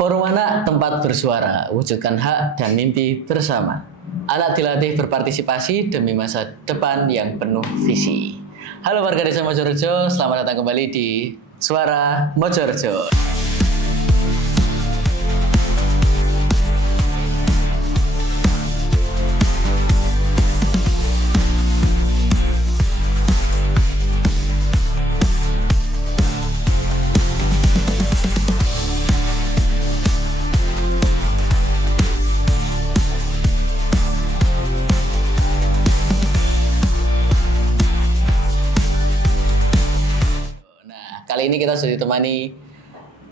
Forum Anak tempat bersuara, wujudkan hak dan mimpi bersama. Anak dilatih berpartisipasi demi masa depan yang penuh visi. Halo warga Desa Mojorejo, selamat datang kembali di Suara Mojorejo. Kali ini kita sudah ditemani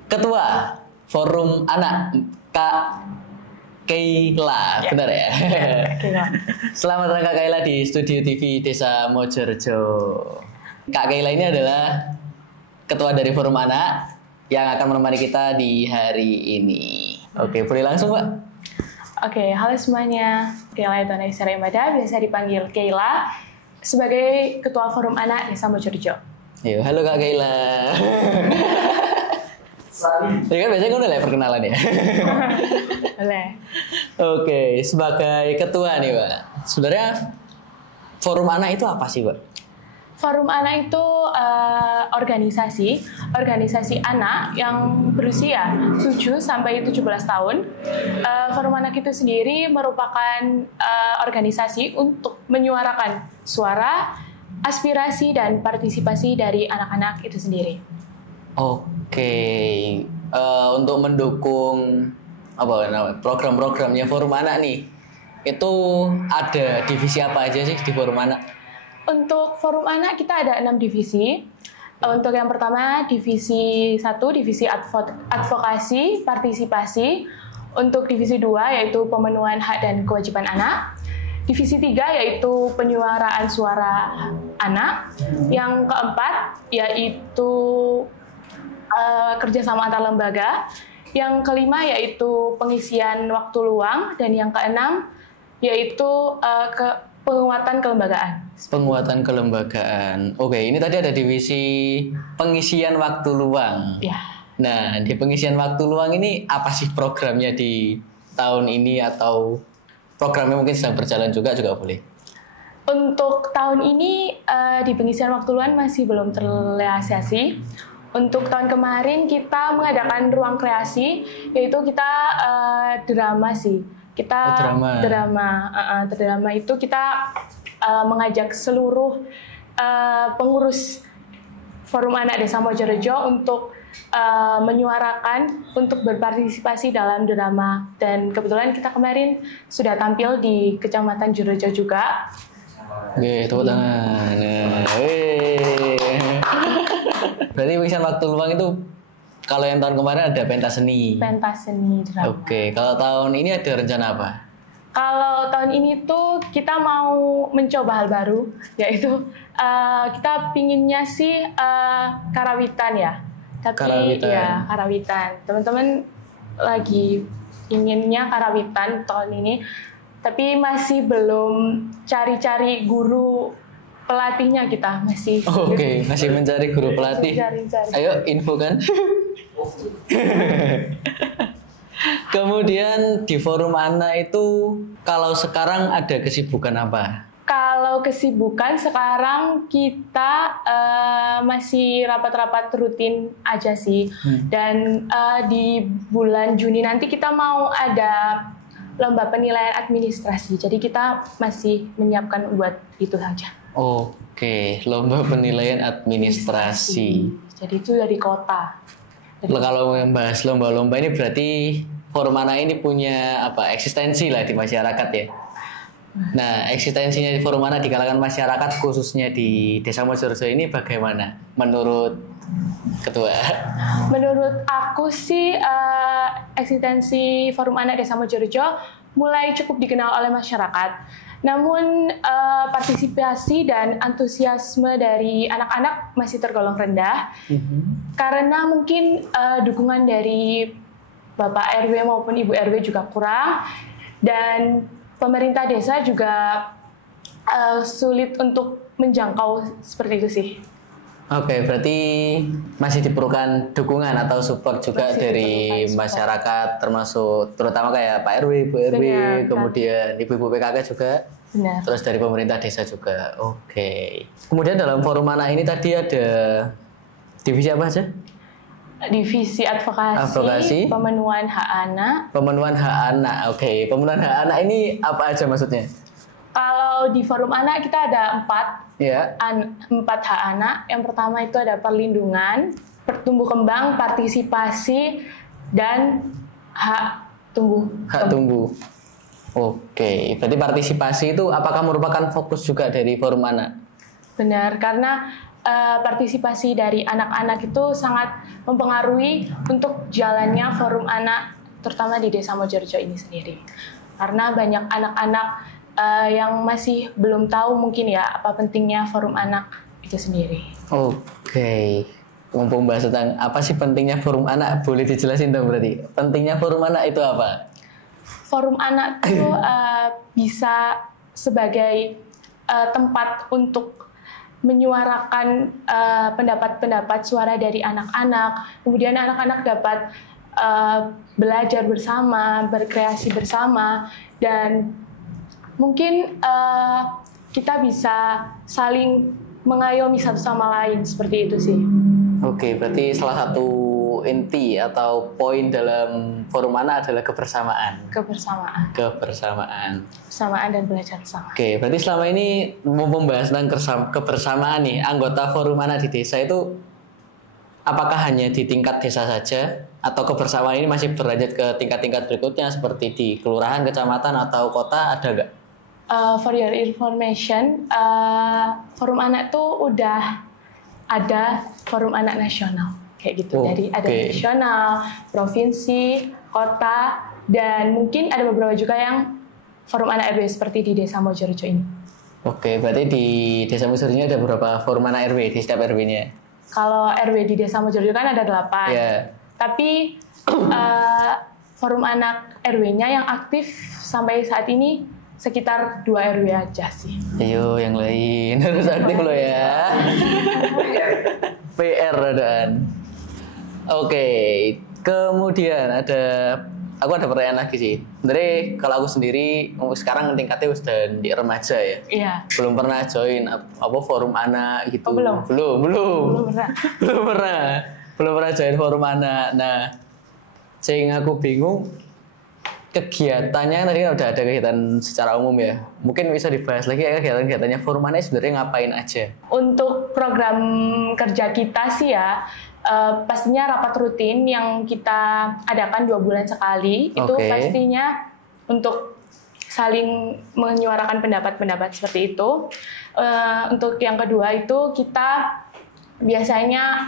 Ketua Forum Anak, Kak Keila, ya. Benar ya? Keila. Selamat datang Kak Keila di Studio TV Desa Mojorejo. Kak Keila ini adalah Ketua dari Forum Anak yang akan menemani kita di hari ini. Oke, boleh langsung Pak? Oke, halo semuanya. Keila itu Naisyah Imada, biasa dipanggil Keila, sebagai Ketua Forum Anak Desa Mojorejo. Yo, halo Kak Keila. Ya kan biasanya kan udah perkenalan ya. Boleh. Oke, sebagai ketua nih Pak. Sebenarnya Forum Anak itu apa sih Pak? Forum Anak itu organisasi anak yang berusia 7 sampai 17 tahun. Forum Anak itu sendiri merupakan organisasi untuk menyuarakan suara, aspirasi dan partisipasi dari anak-anak itu sendiri. Oke, untuk mendukung program-programnya Forum Anak nih, itu ada divisi apa aja sih di Forum Anak? Untuk Forum Anak kita ada 6 divisi. Untuk yang pertama divisi 1, divisi advokasi partisipasi. Untuk divisi 2 yaitu pemenuhan hak dan kewajiban anak. Divisi 3 yaitu penyuaraan suara anak. Yang keempat yaitu kerjasama antar lembaga. Yang kelima yaitu pengisian waktu luang. Dan yang keenam yaitu penguatan kelembagaan. Penguatan kelembagaan. Oke, ini tadi ada divisi pengisian waktu luang. Ya. Nah, di pengisian waktu luang ini apa sih programnya di tahun ini atau programnya mungkin sedang berjalan juga boleh? Untuk tahun ini di pengisian waktu luang masih belum terrealisasi. Untuk tahun kemarin kita mengadakan ruang kreasi, yaitu kita drama sih. Kita drama itu kita mengajak seluruh pengurus Forum Anak Desa Mojorejo untuk menyuarakan, untuk berpartisipasi dalam drama. Dan kebetulan kita kemarin sudah tampil di Kecamatan Jorejo juga. Oke, tepuk tangan. Berarti pengisian waktu luang itu kalau yang tahun kemarin ada pentas seni. Pentas seni drama. Oke, kalau tahun ini ada rencana apa? Kalau tahun ini tuh kita mau mencoba hal baru, yaitu kita pinginnya sih karawitan ya. Tapi karawitan. Ya karawitan. Teman-teman lagi inginnya karawitan tahun ini, tapi masih belum cari-cari guru pelatihnya kita masih. Oke, masih mencari guru pelatih. Cari. Ayo info kan. Kemudian di Forum Anak itu kalau sekarang ada kesibukan apa? Kalau kesibukan sekarang kita masih rapat-rapat rutin aja sih. Dan di bulan Juni nanti kita mau ada lomba penilaian administrasi. Jadi kita masih menyiapkan buat itu saja. Oke, lomba penilaian administrasi. Jadi itu dari kota. Kalau membahas lomba-lomba ini berarti Forum Anak ini punya eksistensi lah di masyarakat ya. Nah, eksistensinya di Forum Anak di kalangan masyarakat khususnya di Desa Mojorejo ini bagaimana menurut Ketua? Menurut aku sih eksistensi Forum Anak Desa Mojorejo mulai cukup dikenal oleh masyarakat. Namun partisipasi dan antusiasme dari anak-anak masih tergolong rendah karena mungkin dukungan dari Bapak RW maupun Ibu RW juga kurang, dan pemerintah desa juga sulit untuk menjangkau seperti itu sih. Oke, berarti masih diperlukan dukungan atau support juga Masih dari diperlukan support. masyarakat, termasuk terutama kayak Pak RW, Bu RW, Benar, kan. kemudian Ibu-ibu PKK juga, Benar. terus dari pemerintah desa juga. Oke. Kemudian dalam forum anak ini tadi ada divisi apa aja? Divisi advokasi, Advokasi. pemenuhan hak anak. Pemenuhan hak anak. Oke, pemenuhan hak anak ini apa aja maksudnya? Kalau di forum anak kita ada 4 Ya. 4 hak anak. Yang pertama itu ada perlindungan, tumbuh kembang, partisipasi, dan hak tumbuh. Hak tumbuh. Oke, berarti partisipasi itu apakah merupakan fokus juga dari forum anak? Benar, karena partisipasi dari anak-anak itu sangat mempengaruhi untuk jalannya forum anak, terutama di Desa Mojorejo ini sendiri. Karena banyak anak-anak yang masih belum tahu mungkin ya apa pentingnya forum anak itu sendiri. Oke, mumpung bahas tentang apa sih pentingnya forum anak, boleh dijelasin dong berarti. Pentingnya forum anak itu apa? Forum anak itu bisa sebagai tempat untuk menyuarakan pendapat-pendapat suara dari anak-anak. Kemudian anak-anak dapat belajar bersama, berkreasi bersama, dan mungkin kita bisa saling mengayomi satu sama lain, seperti itu sih. Oke, berarti salah satu inti atau poin dalam forum anak adalah kebersamaan. Kebersamaan. Kebersamaan dan belajar bersama. Oke, berarti selama ini mumpung bahas tentang kebersamaan nih, anggota forum anak di desa itu apakah hanya di tingkat desa saja atau kebersamaan ini masih berlanjut ke tingkat-tingkat berikutnya seperti di kelurahan, kecamatan atau kota, ada nggak? For your information, forum anak tuh udah ada forum anak nasional kayak gitu. Jadi ada nasional, provinsi, kota, dan mungkin ada beberapa juga yang forum anak RW seperti di Desa Mojorejo ini. Oke, berarti di Desa Mojorejo ada berapa forum anak RW di setiap RW-nya? Kalau RW di Desa Mojorejo kan ada 8. Yeah. Tapi forum anak RW-nya yang aktif sampai saat ini sekitar 2 RW aja sih. Ayo yang lain harus aktif loh ya. PR dan. Oke, kemudian aku ada pertanyaan lagi sih. Sebenarnya kalau aku sendiri sekarang tingkatnya sudah di remaja ya. Iya. Belum pernah join apa forum anak gitu. Oh, belum pernah. Belum pernah join forum anak. Nah, sing aku bingung kegiatannya tadi kan udah ada kegiatan secara umum ya. Mungkin bisa dibahas lagi ya kegiatan-kegiatannya forum anak sebenarnya ngapain aja? Untuk program kerja kita sih ya, pastinya rapat rutin yang kita adakan 2 bulan sekali. Itu pastinya untuk saling menyuarakan pendapat-pendapat seperti itu. Untuk yang kedua itu kita biasanya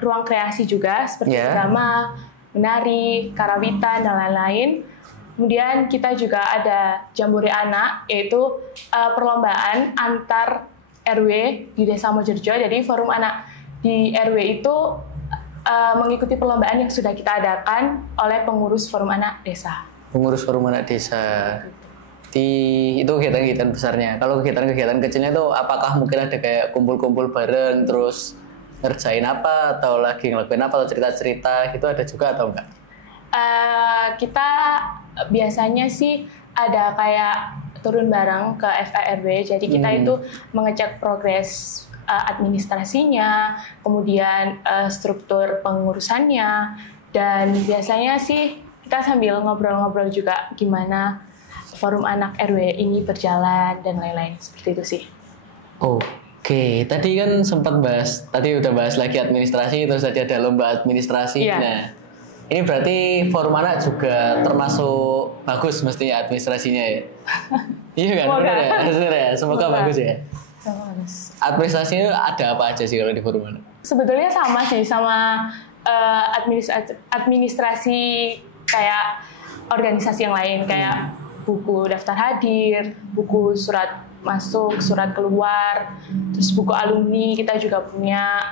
ruang kreasi juga seperti drama, menari, karawitan, dan lain-lain. Kemudian kita juga ada jambore anak, yaitu perlombaan antar RW di Desa Mojorejo. Jadi forum anak di RW itu mengikuti perlombaan yang sudah kita adakan oleh pengurus forum anak desa. Pengurus forum anak desa. Itu kegiatan-kegiatan besarnya. Kalau kegiatan-kegiatan kecilnya itu apakah mungkin ada kayak kumpul-kumpul bareng terus ngerjain apa atau lagi ngelakuin apa atau cerita-cerita gitu ada juga atau enggak? Kita biasanya sih ada kayak turun bareng ke FARW, jadi kita itu mengecek progres administrasinya, kemudian struktur pengurusannya, dan biasanya sih kita sambil ngobrol-ngobrol juga gimana forum anak RW ini berjalan dan lain-lain, seperti itu sih. Oke, tadi kan sempat udah bahas lagi administrasi, terus tadi ada lomba administrasi. Yeah. Nah, ini berarti forum anak juga termasuk bagus mestinya administrasinya ya? Iya kan? Benar ya? Semoga bagus ya? Bagus. Administrasinya ada apa aja sih kalau di forum anak? Sebetulnya sama sih, sama administrasi kayak organisasi yang lain, kayak buku daftar hadir, buku surat masuk, surat keluar, terus buku alumni, kita juga punya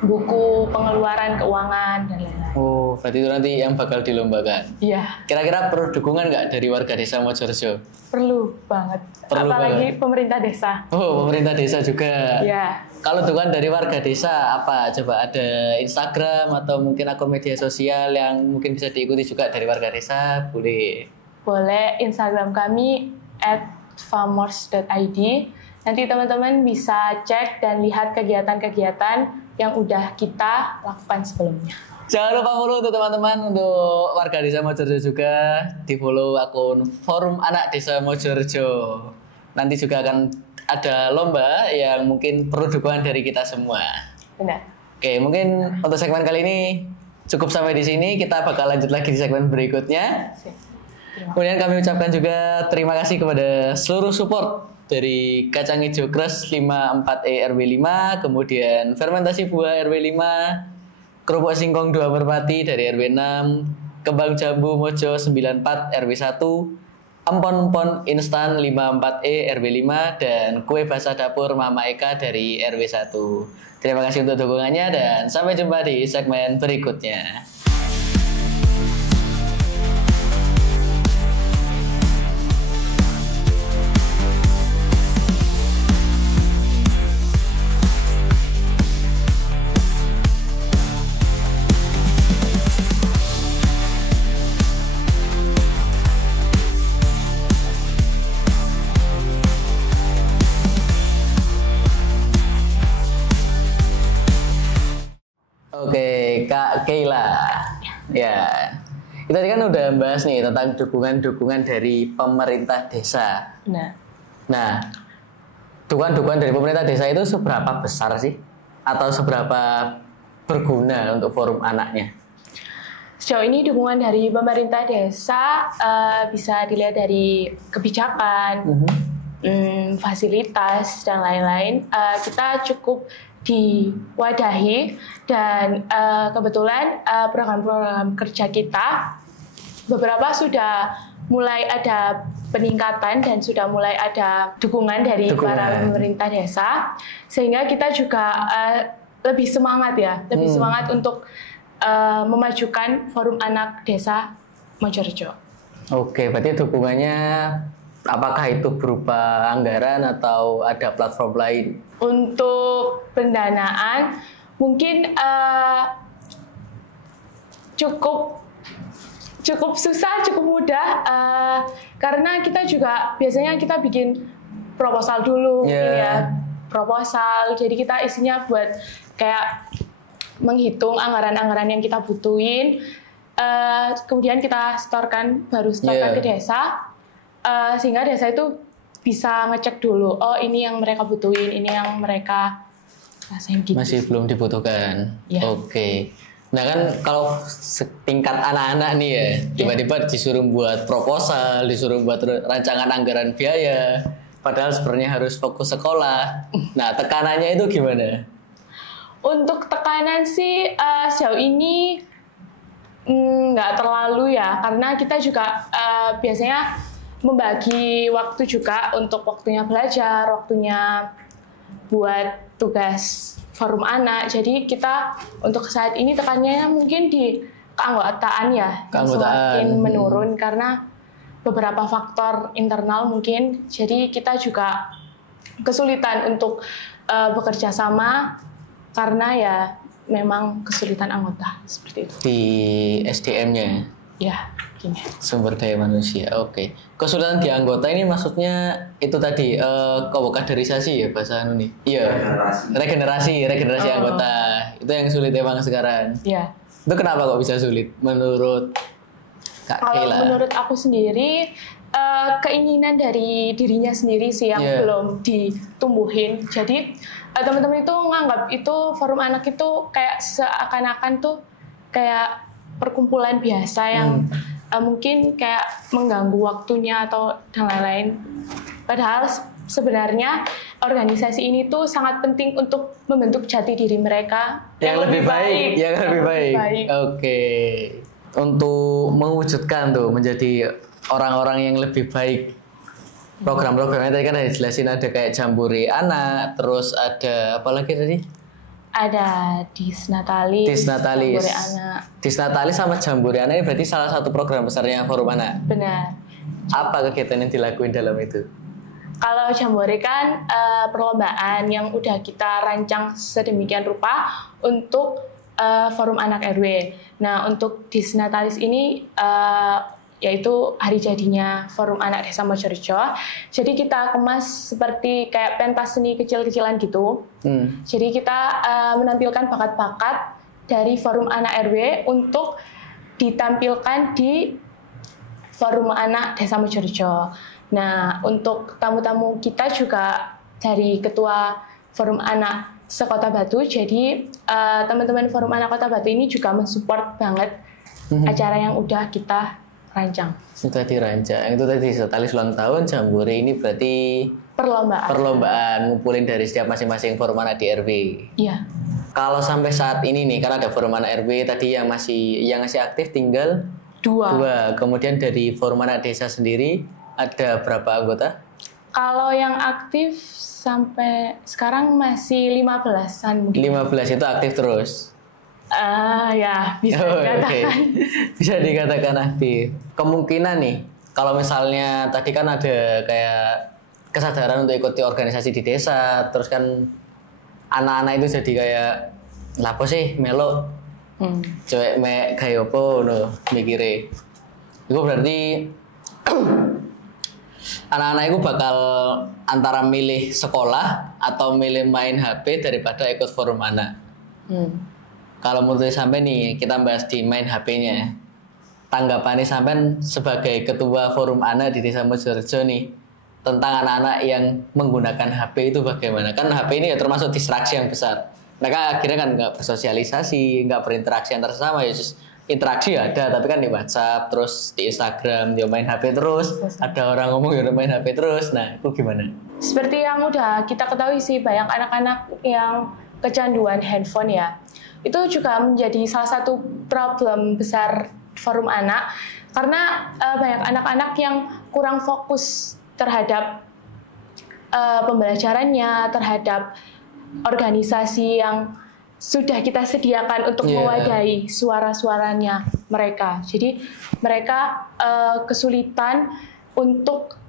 buku pengeluaran keuangan dan lain-lain. Oh, berarti itu nanti yang bakal dilombakan? Iya. Kira-kira perlu dukungan nggak dari warga desa Mojorejo? Perlu banget. Apalagi pemerintah desa. Oh, pemerintah desa juga. Iya. Kalau dukungan dari warga desa apa? Coba ada Instagram atau mungkin akun media sosial yang mungkin bisa diikuti juga dari warga desa, boleh. Boleh Instagram kami @famors.id. Nanti teman-teman bisa cek dan lihat kegiatan-kegiatan yang udah kita lakukan sebelumnya. Jangan lupa follow untuk teman-teman, untuk warga desa Mojorejo juga di follow akun Forum Anak Desa Mojorejo. Nanti juga akan ada lomba yang mungkin perlu dukungan dari kita semua. Benar. Oke, mungkin untuk segmen kali ini cukup sampai di sini. Kita bakal lanjut lagi di segmen berikutnya. Kemudian kami ucapkan juga terima kasih kepada seluruh support dari Kacang Hijau Crush 54E RW 5, kemudian Fermentasi Buah RW 5, Kerupuk Singkong 2 Merpati dari RW 6, Kembang Jambu Mojo 94 RW 1, Empon-empon instan 54E RW 5, dan Kue Basah Dapur Mama Eka dari RW 1. Terima kasih untuk dukungannya dan sampai jumpa di segmen berikutnya. Oke, Kak Keila. Ya, kita tadi kan udah bahas nih tentang dukungan-dukungan dari pemerintah desa. Benar. Nah, dukungan-dukungan dari pemerintah desa itu seberapa besar sih? Atau seberapa berguna untuk forum anaknya? Sejauh ini dukungan dari pemerintah desa bisa dilihat dari kebijakan, fasilitas, dan lain-lain. Kita cukup diwadahi dan kebetulan program-program kerja kita beberapa sudah mulai ada peningkatan dan sudah mulai ada dukungan dari para pemerintah desa, sehingga kita juga lebih semangat semangat untuk memajukan forum anak desa Mojorejo. Oke, berarti dukungannya apakah itu berupa anggaran atau ada platform lain? Untuk pendanaan mungkin cukup susah, cukup mudah karena kita juga biasanya kita bikin proposal dulu, proposal. Jadi kita isinya buat kayak menghitung anggaran-anggaran yang kita butuhin, kemudian kita setorkan ke desa, sehingga desa itu bisa ngecek dulu, oh ini yang mereka butuhin, ini yang mereka rasain gitu. Masih belum dibutuhkan. Oke. Nah kan kalau setingkat anak-anak nih ya, tiba-tiba disuruh buat proposal, disuruh buat rancangan anggaran biaya, padahal sebenarnya harus fokus sekolah. Nah tekanannya itu gimana? Untuk tekanan sih sejauh ini nggak terlalu ya, karena kita juga biasanya membagi waktu juga untuk waktunya belajar, waktunya buat tugas forum anak. Jadi kita untuk saat ini tekannya mungkin di keanggotaan ya, semakin menurun karena beberapa faktor internal mungkin. Jadi kita juga kesulitan untuk bekerja sama karena ya memang kesulitan anggota seperti itu. Di SDM-nya? Ya, gini. Sumber daya manusia, oke. Kesulitan di anggota ini maksudnya itu tadi kaderisasi ya bahasa anu nih. Iya. Regenerasi anggota. Itu yang sulit emang sekarang. Iya. Itu kenapa kok bisa sulit menurut Kak Keila? Kalau menurut aku sendiri keinginan dari dirinya sendiri sih yang belum ditumbuhin. Jadi teman-teman itu nganggap itu forum anak itu kayak seakan-akan tuh kayak perkumpulan biasa yang mungkin kayak mengganggu waktunya atau dan lain-lain. Padahal sebenarnya organisasi ini tuh sangat penting untuk membentuk jati diri mereka yang lebih baik. Oke. Untuk mewujudkan tuh menjadi orang-orang yang lebih baik. Program-programnya tadi kan ada dijelasin, ada kayak jambore anak, terus ada apa lagi tadi? Ada Disnatalis, Jambore anak. Disnatalis sama Jambore anak ini berarti salah satu program besarnya forum anak. Benar. Apa kegiatan yang dilakuin dalam itu? Kalau Jambore kan perlombaan yang udah kita rancang sedemikian rupa untuk forum anak RW. Nah, untuk Disnatalis ini yaitu hari jadinya Forum Anak Desa Mojorejo. Jadi kita kemas seperti kayak pentas seni kecil-kecilan gitu. Jadi kita menampilkan bakat-bakat dari Forum Anak RW untuk ditampilkan di Forum Anak Desa Mojorejo. Nah, untuk tamu-tamu kita juga dari Ketua Forum Anak Sekota Batu. Jadi teman-teman Forum Anak Kota Batu ini juga mensupport banget acara yang udah kita rancang. Sudah dirancang. Itu tadi Disnatalis ulang tahun, Jambore ini berarti perlombaan ngumpulin dari setiap masing-masing forum anak di RW. Iya. Kalau sampai saat ini nih, karena ada forum anak RW tadi yang masih aktif tinggal dua. Kemudian dari forum anak desa sendiri ada berapa anggota? Kalau yang aktif sampai sekarang masih 15-an mungkin. 15 itu aktif terus? Ya, bisa dikatakan. Okay. Bisa dikatakan aktif. Kemungkinan nih, kalau misalnya tadi kan ada kayak kesadaran untuk ikuti organisasi di desa, terus kan anak-anak itu jadi kayak lapo sih melo cewek mek kayak opo no mikire. Itu berarti anak-anak itu bakal antara milih sekolah atau milih main HP daripada ikut forum anak. Kalau menurut sampai nih, kita bahas di main HP-nya. Tanggapannya sampai sebagai ketua forum anak di Desa Mojorejo nih, tentang anak-anak yang menggunakan HP itu bagaimana? Kan HP ini ya termasuk distraksi yang besar. Mereka akhirnya kan nggak bersosialisasi, nggak berinteraksi antar sesama. Ya just interaksi ada, tapi kan di WhatsApp, terus di Instagram, dia main HP terus. Ada orang ngomong dia main HP terus. Nah, itu gimana? Seperti yang udah kita ketahui sih, banyak anak-anak yang kecanduan handphone ya. Itu juga menjadi salah satu problem besar forum anak, karena banyak anak-anak yang kurang fokus terhadap pembelajarannya, terhadap organisasi yang sudah kita sediakan untuk mewadahi suara-suaranya mereka. Jadi mereka kesulitan untuk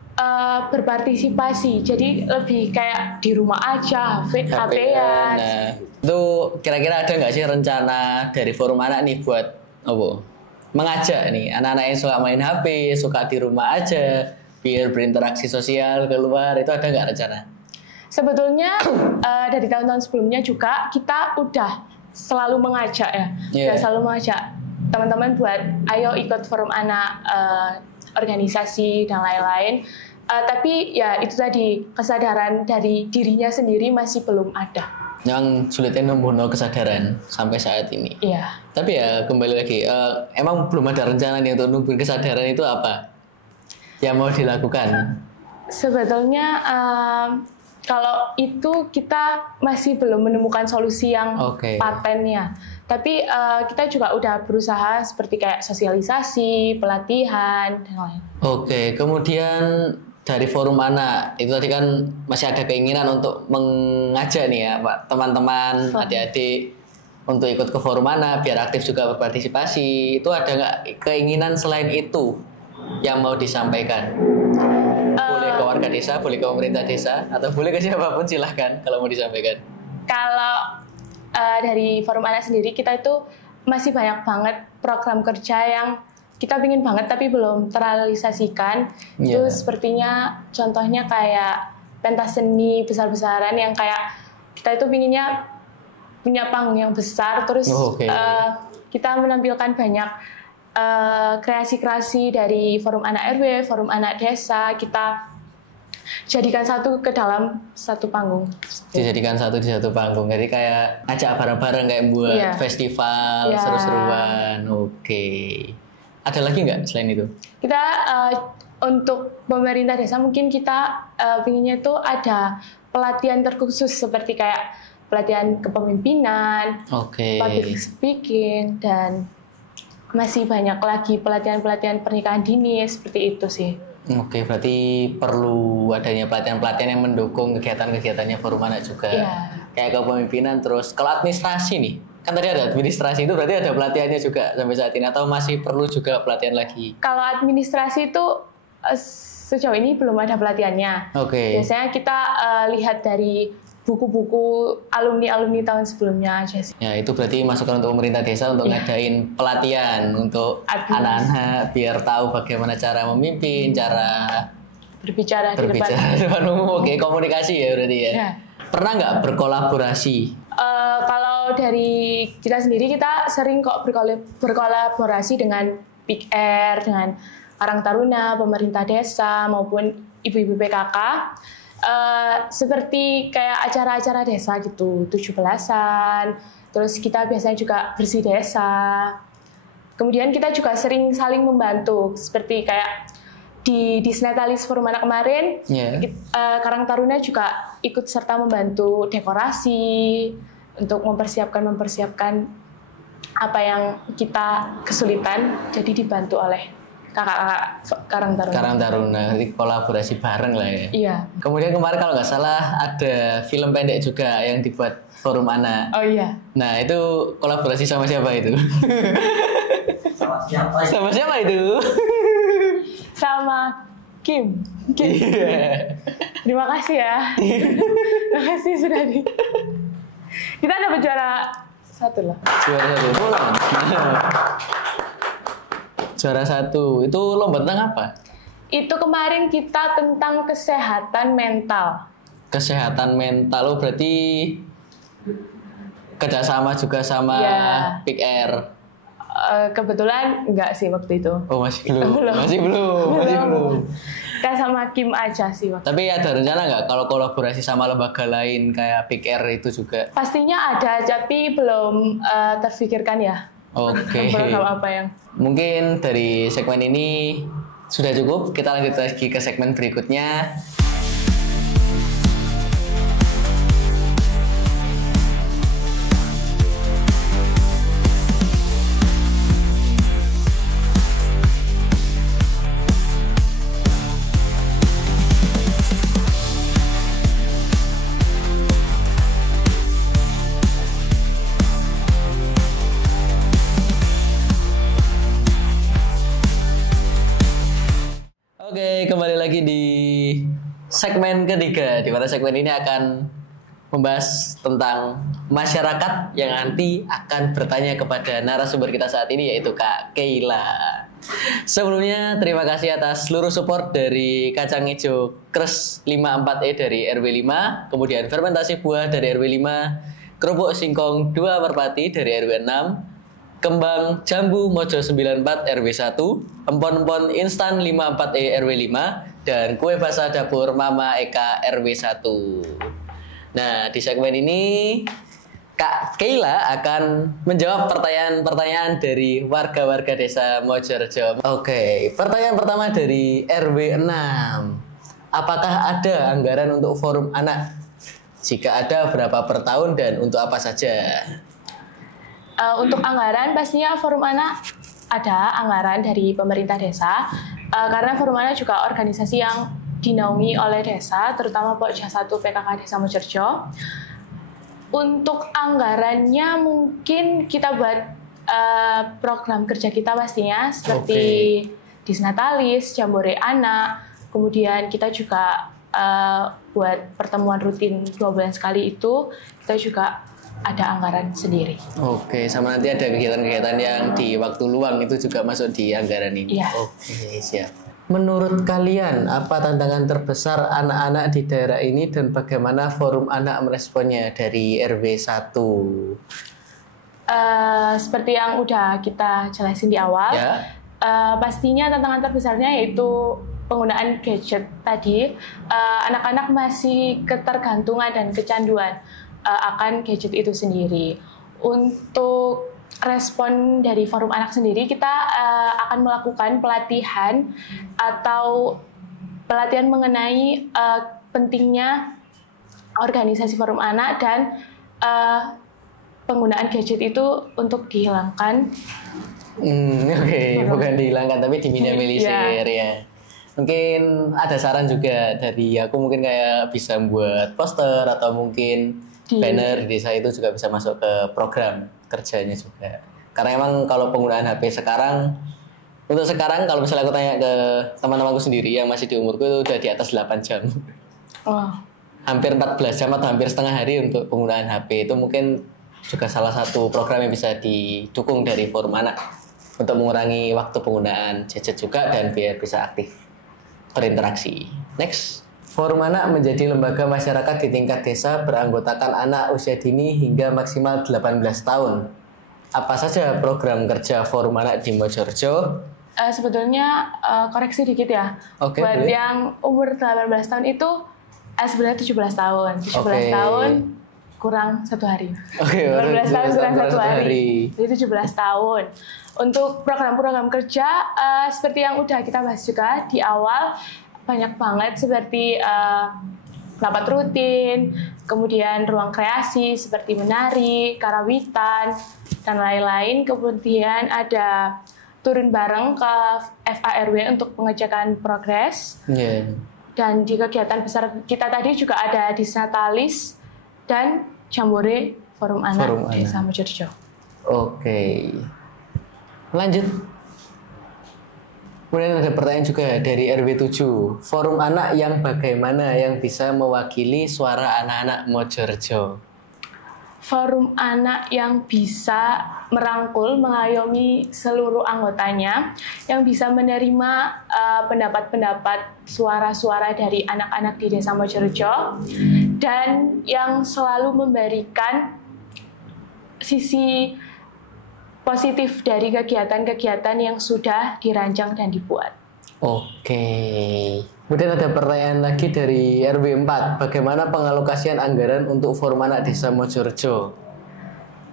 berpartisipasi. Jadi lebih kayak di rumah aja, HP-an. Nah, itu kira-kira ada nggak sih rencana dari forum anak nih buat mengajak nih anak-anak yang suka main HP, suka di rumah aja, biar berinteraksi sosial keluar, itu ada nggak rencana? Sebetulnya dari tahun-tahun sebelumnya juga kita udah selalu mengajak ya, udah selalu mengajak teman-teman buat ayo ikut forum anak, organisasi dan lain-lain. Tapi ya itu tadi, kesadaran dari dirinya sendiri masih belum ada. Yang sulitnya numbuhno kesadaran sampai saat ini. Iya. Tapi ya kembali lagi, emang belum ada rencana nih untuk numbuhin kesadaran itu apa yang mau dilakukan? Sebetulnya kalau itu kita masih belum menemukan solusi yang patennya. Tapi kita juga udah berusaha seperti kayak sosialisasi, pelatihan, dan lain. Kemudian dari forum anak, itu tadi kan masih ada keinginan untuk mengajak nih ya Pak, teman-teman, adik-adik untuk ikut ke forum anak, biar aktif juga berpartisipasi. Itu ada nggak keinginan selain itu yang mau disampaikan? Boleh ke warga desa, boleh ke pemerintah desa, atau boleh ke siapapun, silahkan kalau mau disampaikan. Kalau dari forum anak sendiri, kita itu masih banyak banget program kerja yang kita pingin banget tapi belum terrealisasikan. Itu sepertinya contohnya kayak pentas seni besar-besaran yang kayak kita itu pinginnya punya panggung yang besar, terus kita menampilkan banyak kreasi-kreasi dari forum anak RW, forum anak desa, kita jadikan satu ke dalam satu panggung. Dijadikan satu di satu panggung, jadi kayak ajak bareng-bareng kayak buat festival seru-seruan. Ada lagi nggak selain itu? Kita untuk pemerintah desa mungkin kita pinginnya tuh ada pelatihan terkhusus seperti kayak pelatihan kepemimpinan, public speaking, dan masih banyak lagi pelatihan-pelatihan pernikahan dini seperti itu sih. Berarti perlu adanya pelatihan-pelatihan yang mendukung kegiatan-kegiatannya forum anak juga. Kayak kepemimpinan, terus kalau administrasi nih. Kan tadi ada administrasi, itu berarti ada pelatihannya juga sampai saat ini, atau masih perlu juga pelatihan lagi? Kalau administrasi itu sejauh ini belum ada pelatihannya. Oke. Biasanya kita lihat dari buku-buku alumni-alumni tahun sebelumnya aja sih. Ya, itu berarti masukan untuk pemerintah desa untuk ngadain pelatihan untuk anak-anak biar tahu bagaimana cara memimpin, cara berbicara di depan umum. Oke, komunikasi ya berarti ya. Pernah nggak berkolaborasi? Kalau dari kita sendiri, kita sering kok berkolaborasi dengan Big Air, dengan Karang Taruna, pemerintah desa, maupun ibu-ibu PKK. Seperti kayak acara-acara desa gitu, 17-an, terus kita biasanya juga bersih desa. Kemudian kita juga sering saling membantu, seperti kayak di Disnatalis Forum Anak kemarin, Karang Taruna juga ikut serta membantu dekorasi untuk mempersiapkan apa yang kita kesulitan, jadi dibantu oleh kakak-kakak Karang Taruna, kolaborasi bareng lah ya. Iya. Kemudian kemarin kalau nggak salah ada film pendek juga yang dibuat Forum Anak. Oh iya. Nah itu kolaborasi sama siapa itu? Sama siapa itu? Sama Kim. Yeah. Terima kasih ya. Terima kasih sudah Kita dapat juara 1 loh. Juara 1 pulang. Juara 1 itu lomba tentang apa? Itu kemarin kita tentang kesehatan mental. Kesehatan mental, berarti kerjasama juga sama Big Air. Kebetulan enggak sih waktu itu. Oh masih belum. Kita sama Kim aja sih waktu. Tapi ada rencana nggak kalau kolaborasi sama lembaga lain kayak Big Air itu juga? Pastinya ada, tapi belum terfikirkan ya. Oke. Apa yang? Mungkin dari segmen ini sudah cukup. Kita lanjut lagi ke segmen berikutnya. Oke, kembali lagi di segmen ketiga, di mana segmen ini akan membahas tentang masyarakat yang nanti akan bertanya kepada narasumber kita saat ini, yaitu Kak Keila. Sebelumnya, terima kasih atas seluruh support dari Kacang Hijau Kres 54E dari RW 5, kemudian fermentasi buah dari RW 5, kerupuk singkong 2 merpati dari RW 6, kembang jambu Mojo 94 RW 1, empon-empon instan 54E RW 5, dan kue basah dapur Mama Eka RW 1. Nah, di segmen ini Kak Keila akan menjawab pertanyaan-pertanyaan dari warga-warga desa Mojorejo. Oke, pertanyaan pertama dari RW 6. Apakah ada anggaran untuk forum anak? Jika ada, berapa per tahun dan untuk apa saja? Untuk anggaran, pastinya Forum Anak ada anggaran dari pemerintah desa, karena Forum Anak juga organisasi yang dinaungi oleh desa, terutama Pokja 1 PKK Desa Mojorejo. Untuk anggarannya mungkin kita buat program kerja kita pastinya, seperti Disnatalis, Jambore Anak, kemudian kita juga buat pertemuan rutin 2 bulan sekali itu, kita juga ada anggaran sendiri. Oke, sama nanti ada kegiatan-kegiatan yang di waktu luang itu juga masuk di anggaran ini. Iya. Oke, siap. Menurut kalian, apa tantangan terbesar anak-anak di daerah ini dan bagaimana Forum Anak meresponnya dari RW 1? Seperti yang udah kita jelasin di awal, pastinya tantangan terbesarnya yaitu penggunaan gadget tadi. Anak-anak masih ketergantungan dan kecanduan akan gadget itu sendiri. Untuk respon dari Forum Anak sendiri, kita akan melakukan pelatihan atau pelatihan mengenai pentingnya organisasi Forum Anak dan penggunaan gadget itu untuk dihilangkan. Oke, bukan dihilangkan tapi diminimalisir ya. Mungkin ada saran juga dari aku, mungkin kayak bisa buat poster atau mungkin banner di desa itu juga bisa masuk ke program kerjanya juga. Karena emang kalau penggunaan HP sekarang Untuk sekarang kalau misalnya aku tanya ke teman-temanku sendiri yang masih di umurku itu udah di atas 8 jam. Oh. Hampir 14 jam atau hampir setengah hari untuk penggunaan HP. Itu mungkin juga salah satu program yang bisa didukung dari Forum Anak untuk mengurangi waktu penggunaan gadget juga dan biar bisa aktif berinteraksi. Next. Forum Anak menjadi lembaga masyarakat di tingkat desa beranggotakan anak usia dini hingga maksimal 18 tahun. Apa saja program kerja Forum Anak di Mojorejo? Sebetulnya koreksi dikit ya. Oke, buat boleh. yang umur 18 tahun itu sebenarnya 17 tahun. 17 tahun kurang 1 hari. Oke, 18 tahun kurang 1 hari. hari. Jadi 17 tahun. Untuk program-program kerja seperti yang udah kita bahas juga di awal, banyak banget seperti rapat rutin, kemudian ruang kreasi seperti menari, karawitan, dan lain-lain. Kemudian ada turun bareng ke FARW untuk pengecekan progres. Yeah. Dan di kegiatan besar kita tadi juga ada Disnatalis dan Jambore Forum Anak Desa Mojorejo. Oke. Lanjut. Kemudian ada pertanyaan juga dari RW 7. Forum Anak yang bagaimana yang bisa mewakili suara anak-anak Mojorejo? Forum Anak yang bisa merangkul, mengayomi seluruh anggotanya, yang bisa menerima pendapat-pendapat, suara-suara dari anak-anak di Desa Mojorejo, dan yang selalu memberikan sisi positif dari kegiatan-kegiatan yang sudah dirancang dan dibuat. Oke. Kemudian ada pertanyaan lagi dari RW 4. Bagaimana pengalokasian anggaran untuk Forum Anak Desa Mojorejo?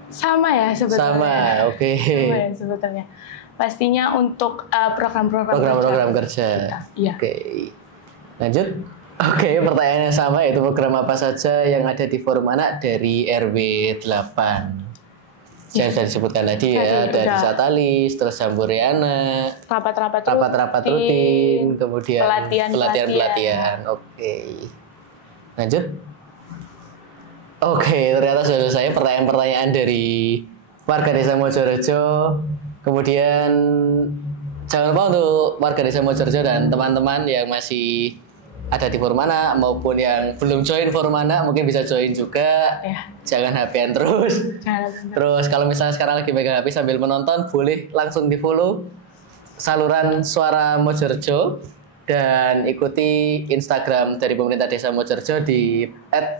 Sama ya sebetulnya. Sama, oke. Sama ya sebetulnya. Pastinya untuk program-program kerja. Iya. Oke. Lanjut. Oke, pertanyaannya sama, yaitu program apa saja yang ada di Forum Anak dari RW 8. Yang sudah disebutkan tadi ya, dari Disnatalis, terus Jambore Anak, rapat-rapat rutin, kemudian pelatihan. Oke. Lanjut. Oke, ternyata sudah selesai pertanyaan-pertanyaan dari warga Desa Mojorejo. Kemudian jangan lupa untuk warga Desa Mojorejo dan teman-teman yang masih ada di Forum Anak maupun yang belum join Forum Anak mungkin bisa join juga. Ya. Jangan HP-an terus. Terus kalau misalnya sekarang lagi megang HP sambil menonton, boleh langsung di-follow saluran Suara Mojorejo dan ikuti Instagram dari pemerintah Desa Mojorejo di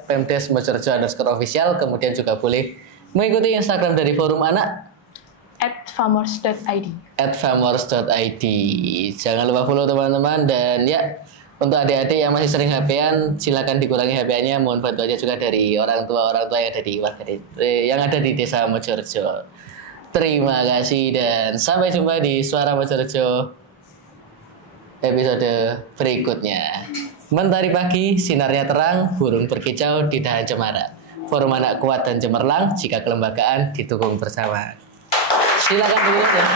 @pemdesmojorejo_official. Kemudian juga boleh mengikuti Instagram dari Forum Anak @famors.id. @famors.id. Jangan lupa follow teman-teman, dan ya, untuk adik-adik yang masih sering HP-an, silakan dikurangi HP-nya. Mohon bantuannya juga dari orang tua yang ada di yang ada di Desa Mojorejo. Terima kasih dan sampai jumpa di Suara Mojorejo episode berikutnya. Mentari pagi, sinarnya terang, burung berkicau di dahan cemara. Forum Anak kuat dan cemerlang jika kelembagaan didukung bersama. Silakan dulu ya.